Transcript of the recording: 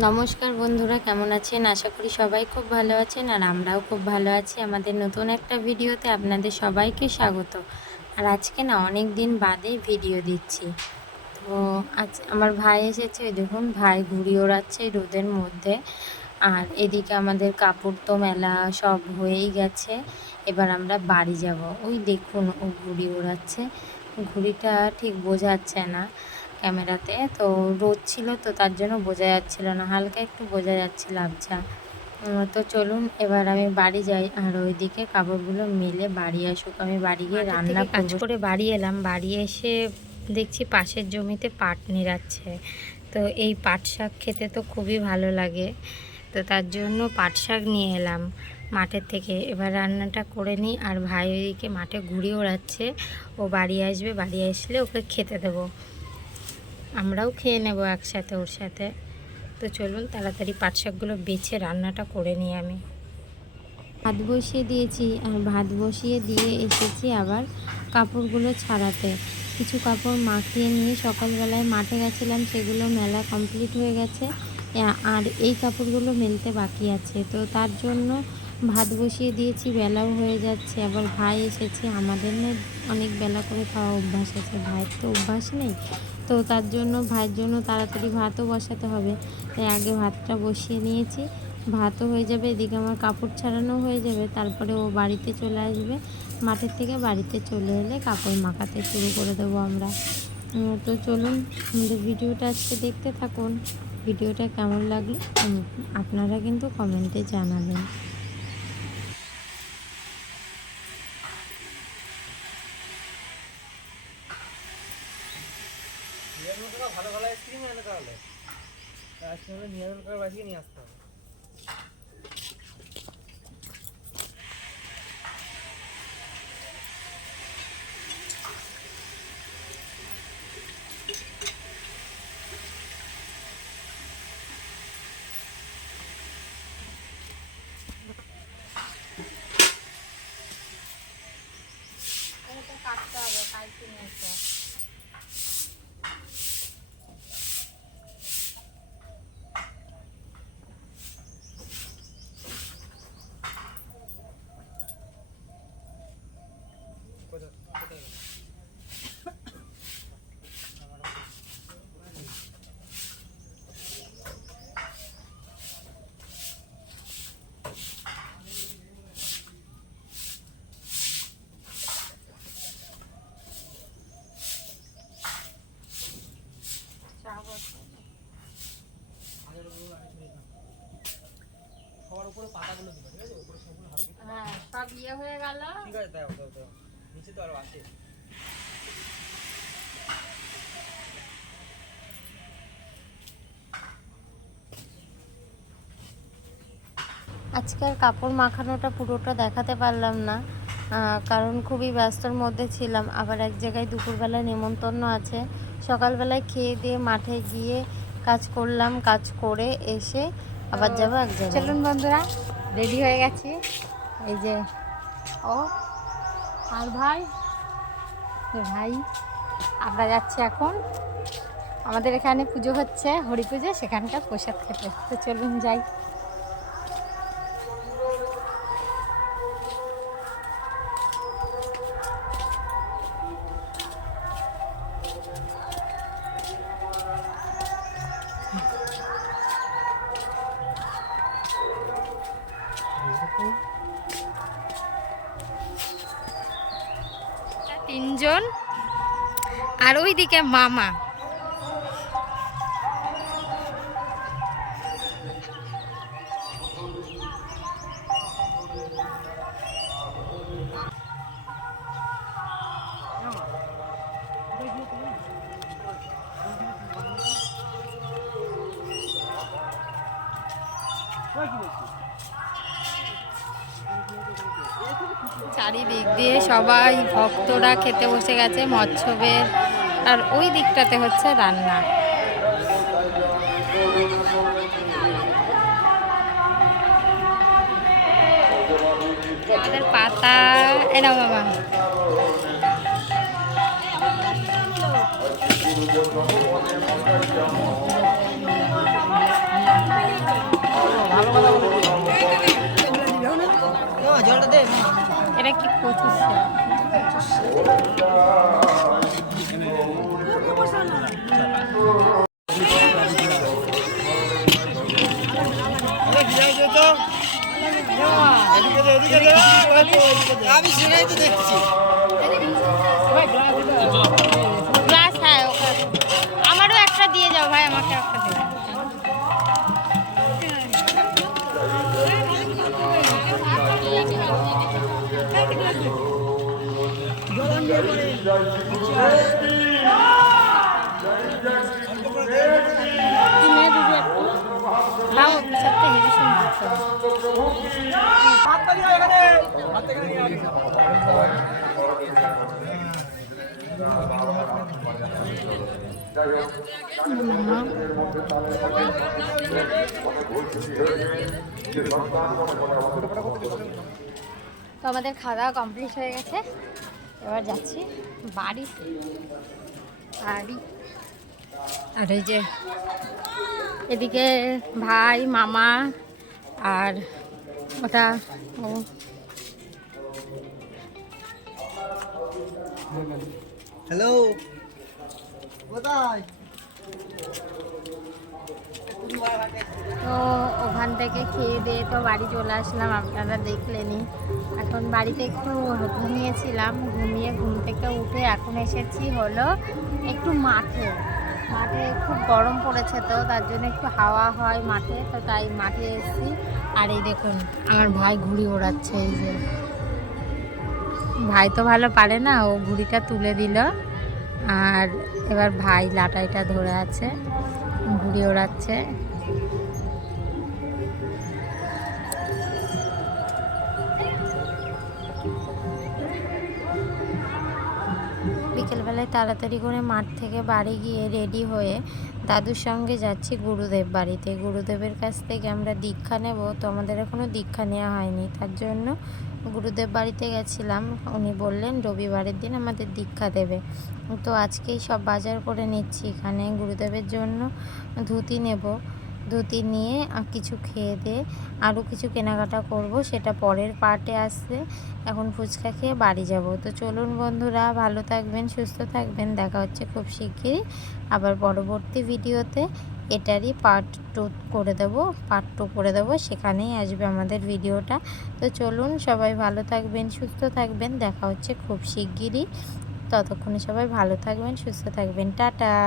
নমস্কার বন্ধুরা, কেমন আছেন? আশা করি সবাই খুব ভালো আছেন আর আমরাও খুব ভালো আছি। আমাদের নতুন একটা ভিডিওতে আপনাদের সবাইকে স্বাগত। আর আজকে না অনেক দিন বাদে ভিডিও দিচ্ছি। তো আজ আমার ভাই এসেছে দেখুন, ভাই ঘুড়ি ওড়াচ্ছে রোদের মধ্যে। আর এদিকে আমাদের কাপড় তো মেলা সব হয়েই গেছে, এবার আমরা বাড়ি যাব। ওই দেখুন ও ঘুড়ি ওড়াচ্ছে। ঘুড়িটা ঠিক বোঝাচ্ছে না। ক্যামেরাতে। তো রোদ ছিল তো তার জন্য বোঝা যাচ্ছিল না। হালকা একটু বোঝা যাচ্ছিল আবছা তো চলুন এবার আমি বাড়ি যাই। আর ওইদিকে কাপড়গুলো মেলে বাড়ি আসুক। আমি বাড়ি গিয়ে রান্না কাজ করে বাড়ি এলাম। বাড়ি এসে দেখছি পাশের জমিতে পাট নিরাচ্ছে তো এই পাট শাক খেতে তো খুবই ভালো লাগে। তো তার জন্য পাট শাক নিয়ে এলাম মাঠের থেকে। এবার রান্নাটা করে নিই। আর ভাই ওইদিকে মাঠে ঘুড়ি ওড়াচ্ছে। ও বাড়ি আসবে। বাড়ি আসলে ওকে খেতে দেবো। আমরাও খেয়ে নেব একসাথে ওর সাথে। তো চলুন তাড়াতাড়ি পাট শাকগুলো বেছে রান্নাটা করে নিই আমি। ভাত বসিয়ে দিয়েছি আর ভাত বসিয়ে দিয়ে এসেছি আবার কাপড়গুলো ছাড়াতে। কিছু কাপড় মাখিয়ে নিয়ে সকালবেলায় মাঠে গেছিলাম, সেগুলো মেলা কমপ্লিট হয়ে গেছে। আর এই কাপড়গুলো মেলতে বাকি আছে। তো তার জন্য ভাত বসিয়ে দিয়েছি, বেলাও হয়ে যাচ্ছে, আবার ভাই এসেছে, আমাদের না অনেক বেলা করে খাওয়া অভ্যাস আছে, ভাইয়ের তো অভ্যাস নেই, তো তার জন্য, ভাইয়ের জন্য তাড়াতাড়ি ভাতও বসাতে হবে, তাই আগে ভাতটা বসিয়ে নিয়েছি, ভাতও হয়ে যাবে, এদিকে আমার কাপড় ছাড়ানো হয়ে যাবে, তারপরে ও বাড়িতে চলে আসবে, মাঠের থেকে বাড়িতে চলে এলে কাপড় মাখাতে শুরু করে দেবো আমরা তো চলুন আমাদের ভিডিওটা আজকে দেখতে থাকুন, ভিডিওটা কেমন লাগল আপনারা কিন্তু কমেন্টে জানাবেন নিরাজন কাকা ভালো ভালো আইসক্রিম এনে তাহলে আইসক্রিম হলে নিরাজন কাকা বাজিয়ে নিয়ে আসতে হবে কাটতে হবে কালকে নিয়ে কোথায় কোথায় গেল? আগের ওগুলো আগে দিয়ে দিলাম। সবার উপরে পাতাগুলো দিবা ঠিক আছে উপরে সবগুলো হালকা হ্যাঁ সব ইয়ে হয়ে গেল ঠিক আছে দাও দাও দাও নিচে তো আরও আছে। আজকের কাপড় মাখানোটা পুরোটা দেখাতে পারলাম না কারণ খুবই ব্যস্তর মধ্যে ছিলাম। আবার এক জায়গায় দুপুরবেলায় নেমন্তন্ন আছে। সকালবেলায় খেয়ে দিয়ে মাঠে গিয়ে কাজ করলাম কাজ করে এসে আবার যাব এক জায়গায়। চলুন বন্ধুরা রেডি হয়ে গেছি। এই যে ও আর ভাই? ভাই, আমরা যাচ্ছি এখন। আমাদের এখানে পুজো হচ্ছে হরি পুজো সেখানকার প্রসাদ খেতে। তো চলুন যাই। ওইদিকে মামা। চারিদিক দিয়ে সবাই ভক্তরা খেতে বসে গেছে মৎস্যবের আর ওই দিকটাতে হচ্ছে রান্না। আমাদের পাতা এনা বাবা আমি সেটাই তো দেখছি। গ্লাস হ্যাঁ আমারও একটা দিয়ে যাও ভাই আমাকে একটা দিয়ে দাও। তো আমাদের খাওয়া দাওয়া কমপ্লিট হয়ে গেছে। এবার যাচ্ছি বাড়ি। বাড়ি। আর এই যে এদিকে ভাই, মামা আর ওটা ও। হ্যালো কোথায়? তো ওখান থেকে খেয়ে দিয়ে তো বাড়ি চলে আসলাম আপনারা দেখলেনই। এখন বাড়িতে একটু ঘুমিয়েছিলাম ঘুমিয়ে ঘুম থেকে উঠে এখন এসেছি হলো একটু মাঠে। খুব গরম পড়েছে তো, তার জন্য একটু হাওয়া হয় মাঠে, তো তাই মাঠে এসেছি। আর এই দেখুন, আমার ভাই ঘুড়ি ওড়াচ্ছে, এই যে। ভাই তো ভালো পারে না, ও ঘুড়িটা তুলে দিল। আর এবার ভাই লাটাইটা ধরে আছে, ঘুড়ি ওড়াচ্ছে। বিকেলবেলায় তাড়াতাড়ি করে মাঠ থেকে বাড়ি গিয়ে রেডি হয়ে দাদুর সঙ্গে যাচ্ছি গুরুদেব বাড়িতে। গুরুদেবের কাছ থেকে আমরা দীক্ষা নেব। তো আমাদের এখনও দীক্ষা নেওয়া হয়নি। তার জন্য গুরুদেব বাড়িতে গেছিলাম। উনি বললেন, রবিবারের দিন আমাদের দীক্ষা দেবে। তো আজকেই সব বাজার করে নিচ্ছি। এখানে গুরুদেবের জন্য ধুতি নেব। ধুতি নিয়ে কিছু খেয়ে দিয়ে আরও কিছু কেনাকাটা করব, সেটা পরের পার্টে আসছে। এখন ফুচকা খেয়ে বাড়ি যাব। তো চলুন বন্ধুরা, ভালো থাকবেন, সুস্থ থাকবেন। দেখা হচ্ছে খুব শিগগিরই আবার পরবর্তী ভিডিওতে। এটারই পার্ট টু করে দেব, পার্ট টু করে দেব। সেখানেই আসবে আমাদের ভিডিওটা। তো চলুন সবাই ভালো থাকবেন, সুস্থ থাকবেন। দেখা হচ্ছে খুব শিগগিরই। ততক্ষণে সবাই ভালো থাকবেন, সুস্থ থাকবেন। টাটা!